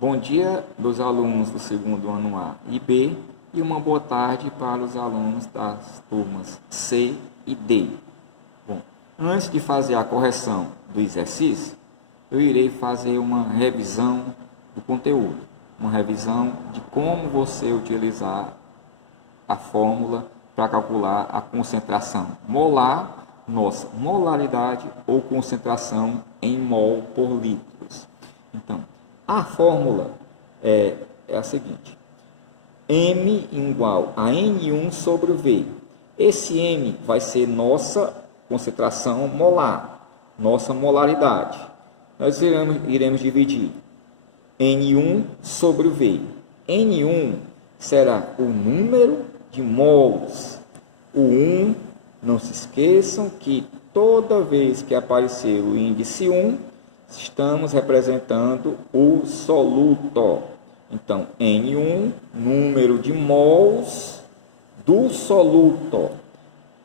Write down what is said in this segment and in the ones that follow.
Bom dia dos alunos do segundo ano A e B e uma boa tarde para os alunos das turmas C e D. Bom, antes de fazer a correção do exercício, eu irei fazer uma revisão do conteúdo, uma revisão de como você utilizar a fórmula para calcular a concentração molar, nossa molaridade ou concentração em mol por litros. Então, a fórmula é a seguinte: M igual a N1 sobre V. Esse M vai ser nossa concentração molar, nossa molaridade. Nós iremos dividir N1 sobre o V. N1 será o número de mols. O 1, não se esqueçam que toda vez que aparecer o índice 1, estamos representando o soluto. Então, N1, número de mols do soluto.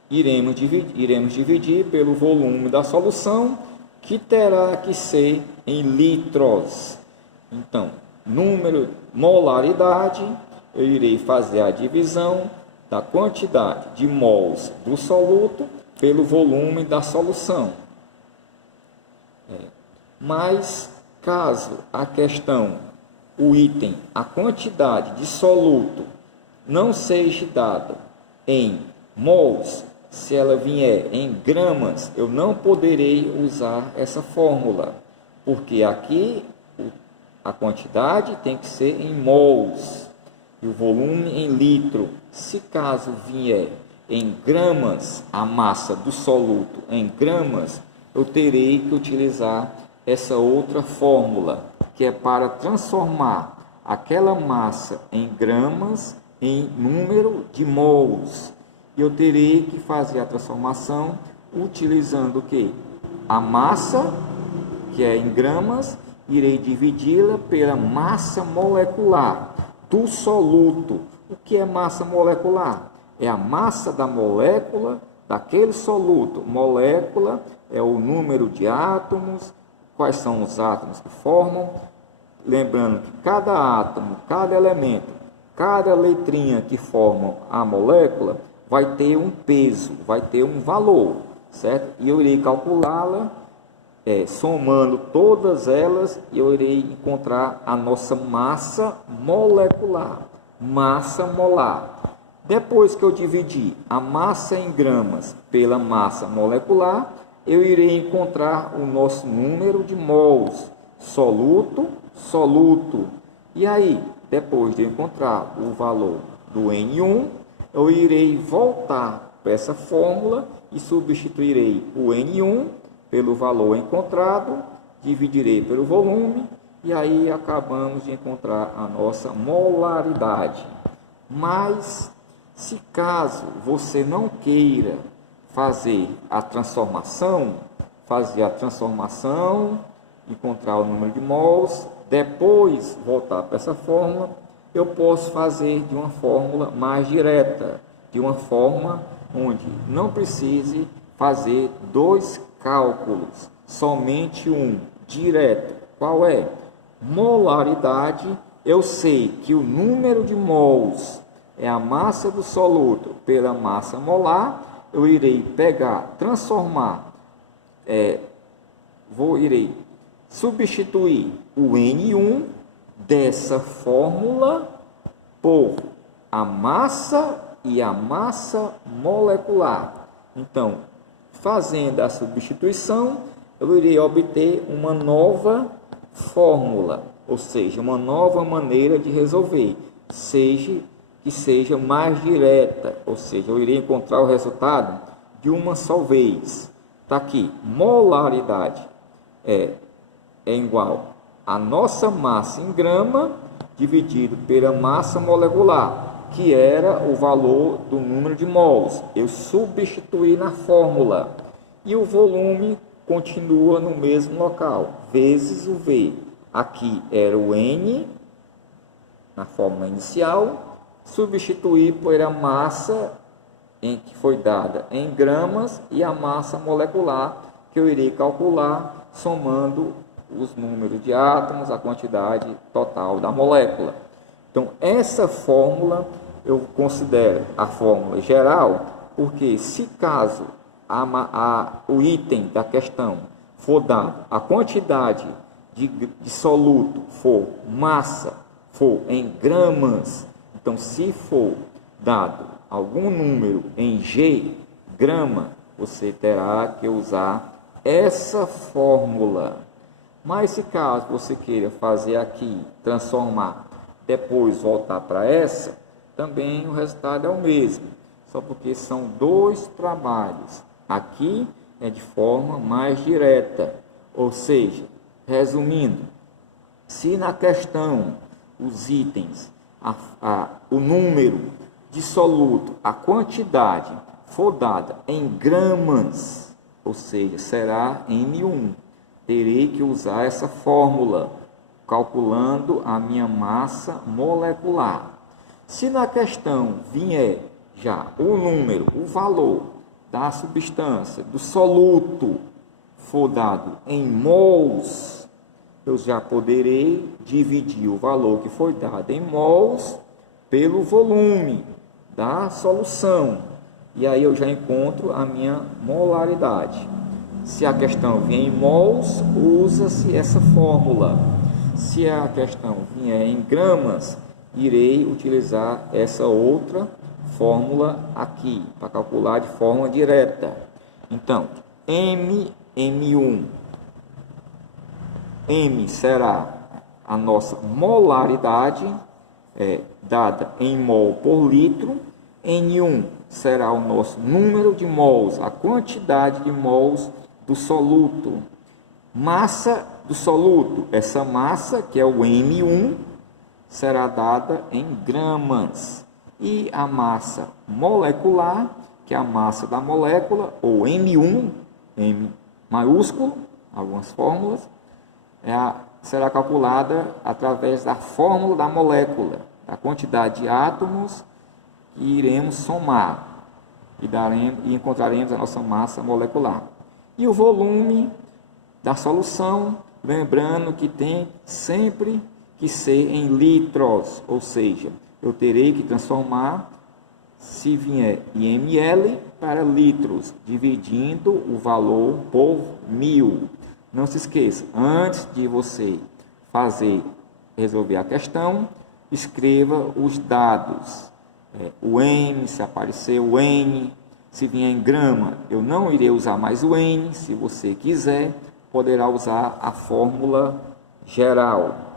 Iremos dividir pelo volume da solução, que terá que ser em litros. Então, molaridade, eu irei fazer a divisão da quantidade de mols do soluto pelo volume da solução. Mas, caso a questão, o item, a quantidade de soluto não seja dada em mols, se ela vier em gramas, eu não poderei usar essa fórmula, porque aqui a quantidade tem que ser em mols e o volume em litro. Se caso vier em gramas, a massa do soluto em gramas, eu terei que utilizar essa outra fórmula, que é para transformar aquela massa em gramas em número de mols. E eu terei que fazer a transformação utilizando o quê? A massa, que é em gramas, irei dividi-la pela massa molecular do soluto. O que é massa molecular? É a massa da molécula daquele soluto. Molécula é o número de átomos, quais são os átomos que formam. Lembrando que cada átomo, cada elemento, cada letrinha que formam a molécula vai ter um peso, vai ter um valor, certo? E eu irei calculá-la, somando todas elas, e eu irei encontrar a nossa massa molecular, massa molar. Depois que eu dividir a massa em gramas pela massa molecular, eu irei encontrar o nosso número de mols, soluto, soluto. E aí, depois de encontrar o valor do N1, eu irei voltar para essa fórmula e substituirei o N1 pelo valor encontrado, dividirei pelo volume, e aí acabamos de encontrar a nossa molaridade. Mas, se caso você não queira fazer a transformação, encontrar o número de mols, depois voltar para essa fórmula, eu posso fazer de uma fórmula mais direta, de uma forma onde não precise fazer dois cálculos, somente um, direto. Qual é? Molaridade, eu sei que o número de mols é a massa do soluto pela massa molar. Eu irei pegar, transformar, irei substituir o N1 dessa fórmula por a massa e a massa molecular. Então, fazendo a substituição, eu irei obter uma nova fórmula, ou seja, uma nova maneira de resolver, que seja mais direta, ou seja, eu irei encontrar o resultado de uma só vez. Está aqui, molaridade é igual a nossa massa em grama dividido pela massa molecular, que era o valor do número de mols. Eu substituí na fórmula e o volume continua no mesmo local, vezes o V. Aqui era o N na fórmula inicial, substituir por a massa que foi dada em gramas e a massa molecular que eu irei calcular somando os números de átomos, a quantidade total da molécula. Então, essa fórmula eu considero a fórmula geral, porque se caso o item da questão for dado, a quantidade de soluto for massa, for em gramas, então se for dado algum número em G, grama, você terá que usar essa fórmula. Mas se caso você queira fazer aqui, transformar, depois voltar para essa, também o resultado é o mesmo, só porque são dois trabalhos. Aqui é de forma mais direta, ou seja, resumindo, se na questão os itens, o número de soluto, a quantidade for dada em gramas, ou seja, será M1, terei que usar essa fórmula, calculando a minha massa molecular. Se na questão vier já o número, o valor da substância, do soluto, for dado em mols, eu já poderei dividir o valor que foi dado em mols pelo volume da solução. E aí eu já encontro a minha molaridade. Se a questão vier em mols, usa-se essa fórmula. Se a questão vier em gramas, irei utilizar essa outra fórmula aqui, para calcular de forma direta. Então, M1, M será a nossa molaridade, dada em mol por litro. N1 será o nosso número de mols, a quantidade de mols do soluto. Massa do soluto, essa massa, que é o M1, será dada em gramas. E a massa molecular, que é a massa da molécula, ou M1, M maiúsculo, algumas fórmulas, será calculada através da fórmula da molécula, a quantidade de átomos que iremos somar e encontraremos a nossa massa molecular. E o volume da solução, lembrando que tem sempre que ser em litros, ou seja, eu terei que transformar, se vier em ml, para litros, dividindo o valor por 1000. Não se esqueça, antes de você resolver a questão, escreva os dados. O M, se aparecer o N, se vier em grama, eu não irei usar mais o N. Se você quiser, poderá usar a fórmula geral.